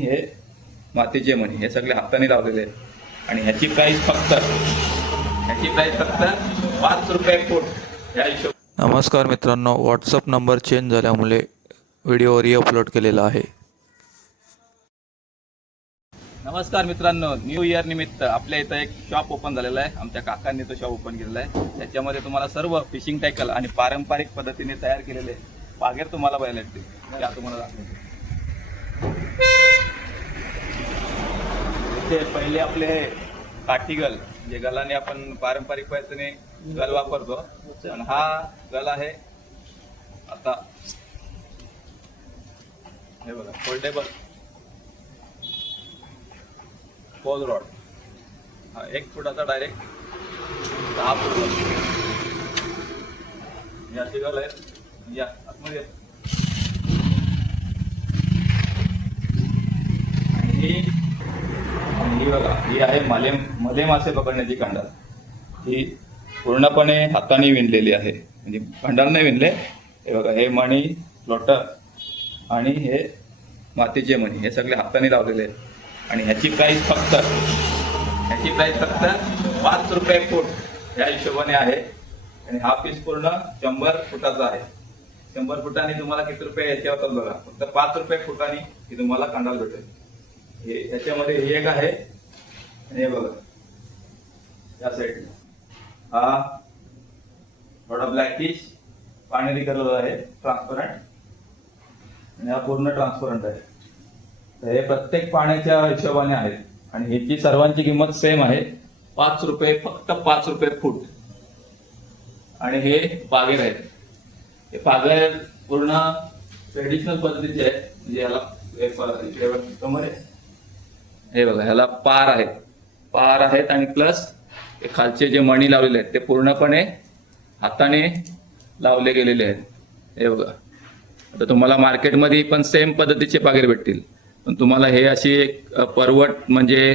हे मातीचे मणी हे सगळे हाताने लावलेले आहेत. आणि ह्याची प्राइस फक्त ह्याची प्राइस फक्त पाच रुपये फूट या हिशोब नमस्कार मित्रांनो व्हॉट्सअप नंबर चेंज झाल्यामुळे व्हिडिओ रिअपलोड केलेला आहे. नमस्कार मित्रांनो न्यू इयर निमित्त आपल्या इथं एक शॉप ओपन झालेलं आहे. आमच्या काकांनी तो शॉप ओपन केलेला आहे. त्याच्यामध्ये तुम्हाला सर्व फिशिंग टॅकल आणि पारंपरिक पद्धतीने तयार केलेले बागेर तुम्हाला बघायला येतील त्या तुम्हाला दाखवतो. इथे पहिले आपले काठीगल जे गलाने आपण पारंपरिक पद्धतीने गल वापरतो. आणि हा गल आहे आता. हे बघा फोल्डेबल पोल रॉड हा एक फुटाचा डायरेक्ट दहा फूट या तिघाल आहे या आतमध्ये आणि ही बघा ही आहे मलेम मले मासे पकडण्याची कांडार ही पूर्णपणे हाताने विणलेली आहे. म्हणजे कांडार नाही विणले. हे बघा हे मणी लोटर आणि हे मातीचे मणी हे सगळे हाताने लावलेले आहेत. आणि ह्याची प्राईस फक्त ह्याची प्राईस फक्त पाच रुपये फूट या हिशोबाने आहे. आणि हा पीस पूर्ण शंभर फुटाचा आहे. शंभर फुटाने तुम्हाला किती रुपये याच्या होतात बघा फक्त पाच रुपये फुटाने ही तुम्हाला कांडाल भेटेल. हे याच्यामध्ये हे एक आहे. आणि हे बघा. या साईडला हा थोडा ब्लॅकिश पाण्याने कलर आहे ट्रान्सपरंट आणि हा पूर्ण ट्रान्सपरंट आहे. तर हे प्रत्येक पाण्याच्या हिशोबाने आहेत आणि ह्याची सर्वांची किंमत सेम आहे. पाच रुपये फक्त पाच रुपये फूट. आणि हे पागेर आहेत हे पागेर पूर्ण ट्रेडिशनल पद्धतीचे आहेत म्हणजे ह्याला हे आहे. हे बघा ह्याला पार आहेत पार आहेत आणि प्लस खालचे जे मणी लावलेले आहेत ते पूर्णपणे हाताने लावले गेलेले आहेत. हे बघा. आता तुम्हाला मार्केटमध्ये पण सेम पद्धतीचे पागेर भेटतील. पण तुम्हाला हे अशी एक परवट परवड म्हणजे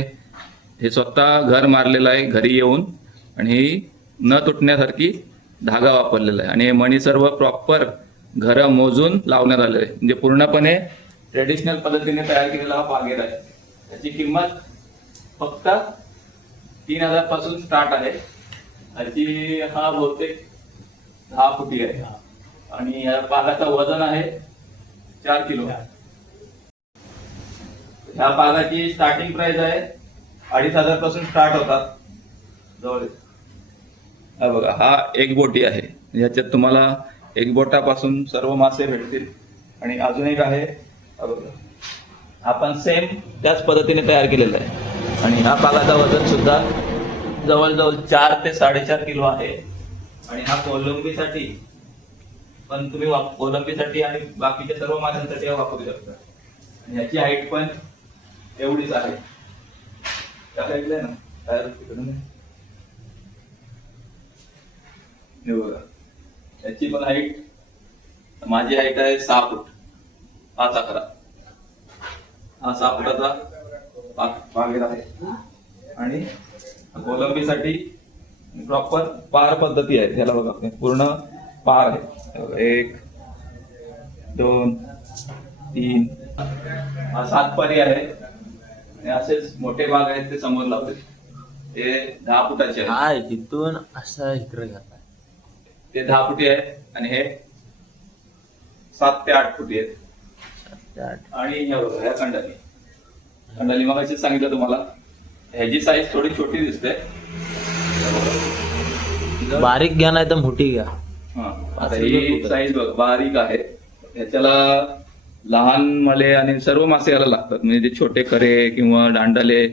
हे स्वतः घर मारलेलं आहे घरी येऊन. आणि ही न तुटण्यासारखी धागा वापरलेला आहे. आणि हे मणी सर्व प्रॉपर घरं मोजून लावण्यात आले आहे म्हणजे पूर्णपणे ट्रेडिशनल पद्धतीने तयार केलेला हा पागेर आहे. त्याची किंमत फक्त तीन हजारपासून स्टार्ट आहे. ह्याची हा बहुतेक दहा फुटी आहे. आणि या पागाचं वजन आहे चार किलो. ह्या पागाची स्टार्टिंग प्राइस आहे. अडीच हजारपासून स्टार्ट होतात. जवळ हा बघा हा एक बोटी आहे. ह्याच्यात तुम्हाला एक बोटापासून सर्व मासे भेटतील. आणि अजून एक आहे. हा बघा. आपण सेम त्याच पद्धतीने तयार केलेला आहे. आणि ह्या पागाचा वजन सुद्धा जवळजवळ चार ते साडेचार किलो आहे. आणि हा कोलंबीसाठी पण तुम्ही कोलंबीसाठी आणि बाकीच्या सर्व माशांसाठी हा वापरू शकता. आणि ह्याची हाईट पण एवढीच आहे. त्या साईडला ना काय तिकडून हे बघा याची पण हाईट माझी हाईट आहे सहा फूट. पाच अकरा. हा सहा फुटाचा बागेर आहे. आणि कोलंबीसाठी प्रॉपर पार पद्धती आहे त्याला बघा पूर्ण पार आहे. हे एक दोन तीन हा सात पारी आहे. आणि असेच मोठे बाग आहेत ते समोर लावले. ते दहा फुटाचे हाय तिथून असं इकडे घातलाय ते दहा फुटी आहेत आणि हे सात ते आठ फुटी आहेत. आणि ह्या बघा ह्या कंडाली कंडाली मग सांगितलं तुम्हाला. ह्याची साईज थोडी छोटी दिसते. बारीक घ्या नाही तर मोठी घ्या. हा आता ही साईज बघ बारीक आहे. ह्याच्याला लहान मले आणि सर्व मासे याला लागतात. म्हणजे जे छोटे करे किंवा दांडले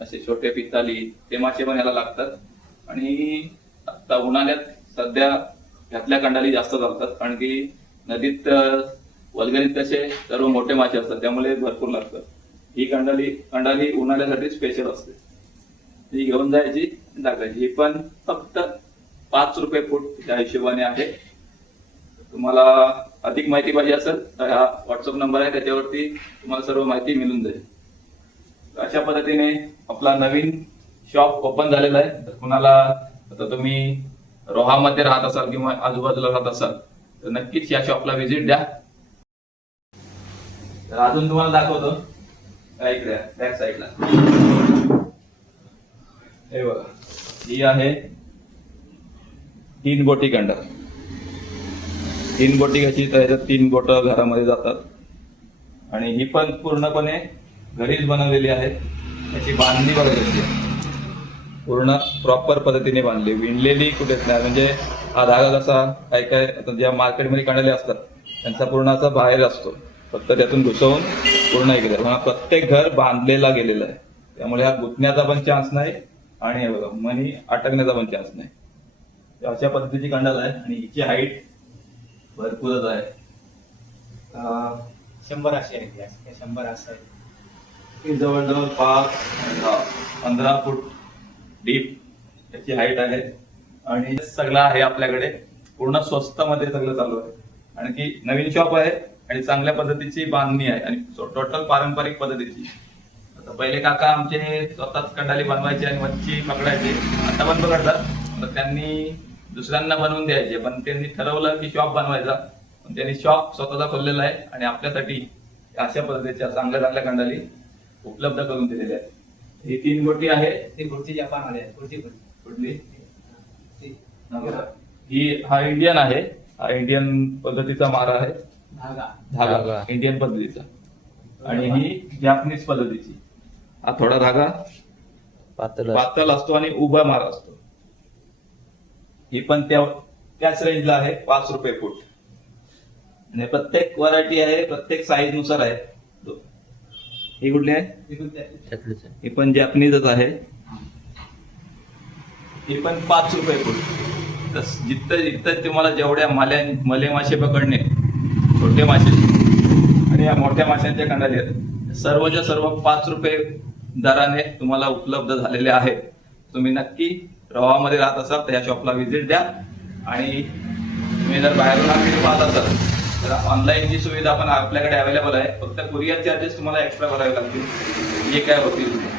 असे छोटे पिताली ते मासे पण याला लागतात. आणि आता उन्हाळ्यात सध्या ह्यातल्या कंडाली जास्त चालतात. कारण की नदीत अं, वल्गनीत तसे सर्व मोठे मासे असतात. त्यामुळे भरपूर लागतात. ही कंडाली कंडाली उन्हाळ्यासाठी स्पेशल असते. ही घेऊन जायची टाकायची. ही पण फक्त पाच रुपये फूट त्या हिशोबाने आहे. तुम्हाला अधिक माहिती पाहिजे असेल तर हा व्हॉट्सअप नंबर आहे. त्याच्यावरती तुम्हाला सर्व माहिती मिळून जाईल. अशा पद्धतीने आपला नवीन शॉप ओपन झालेला आहे. तर कुणाला आता तुम्ही रोहामध्ये राहत असाल किंवा आजूबाजूला राहत असाल तर नक्कीच या शॉपला व्हिजिट द्या. तर अजून तुम्हाला दाखवतो. इकडे बॅक साईडला हे बघा ही आहे तीन बोटी गंडा तीन बोटी घ्यायची तर ह्याच्यात तीन बोट घरामध्ये जातात. आणि ही पण पूर्णपणे घरीच बनवलेली आहे. याची बांधणी बघा कशी आहे. पूर्ण प्रॉपर पद्धतीने बांधली. विणलेली कुठेच नाही. म्हणजे हा धागा कसा काय काय आता ज्या मार्केटमध्ये काढलेले असतात त्यांचा पूर्ण असा बाहेर असतो. फक्त त्यातून घुसवून पूर्ण इकडे म्हणून प्रत्येक घर बांधलेला गेलेला आहे. त्यामुळे हा गुंतण्याचा पण चान्स नाही आणि मनी अटकण्याचा पण चान्स नाही. अशा पद्धतीची कंडाल आहे आणि हिची हाईट भरपूरच आहे. शंभर असे आहेत गॅस हे शंभर असं आहे. जवळजवळ पाच पंधरा फूट डीप त्याची हाईट आहे. आणि सगळं आहे आपल्याकडे. पूर्ण स्वस्त मध्ये सगळं चालू आहे. आणि की नवीन शॉप आहे. आणि चांगल्या पद्धतीची बांधणी आहे. आणि टोटल पारंपरिक पद्धतीची. आता पहिले काका आमचे स्वतःच कंडाली बनवायचे आणि मच्छी पकडायचे. आता पण पकडतात. तर त्यांनी दुसऱ्यांना बनवून द्यायचे. पण त्यांनी ठरवलं की शॉप बनवायचा. पण त्यांनी शॉप स्वतःचा खोललेला आहे आणि आपल्यासाठी अशा पद्धतीच्या चांगल्या चांगल्या कंडाली उपलब्ध करून दिलेल्या आहेत. ही तीन गोटी आहे ती पुढची जपान आली आहे पण. कुठली. ही हा इंडियन आहे. हा इंडियन पद्धतीचा मारा आहे. धागा. इंडियन पद्धतीचा. आणि ही जॅपनीज पद्धतीची. हा थोडा धागा. पातळ पातळ असतो आणि उभा मारा असतो. ही पण त्या त्याच रेंजला आहे पाच रुपये फूट. आणि प्रत्येक व्हरायटी आहे प्रत्येक साईजनुसार आहे. ही कुठली आहे? ही पण जॅपनीजच आहे. ही पण पाच रुपये फूट. जिथं जिथं तुम्हाला जेवढ्या माल्या मले मासे पकडणे छोटे मासे. आणि या मोठ्या माशांच्या कंडाली सर्वच्या सर्व पाच रुपये दराने तुम्हाला उपलब्ध झालेले आहेत. तुम्ही नक्की रवामध्ये राहत असाल तर या शॉपला व्हिजिट द्या. आणि तुम्ही जर बाहेरून आणखी पाहत असाल तर ऑनलाईनची सुविधा पण आपल्याकडे अवेलेबल आहे फक्त कुरिअर चार्जेस तुम्हाला एक्स्ट्रा भरावे लागतील. जे काय होतील.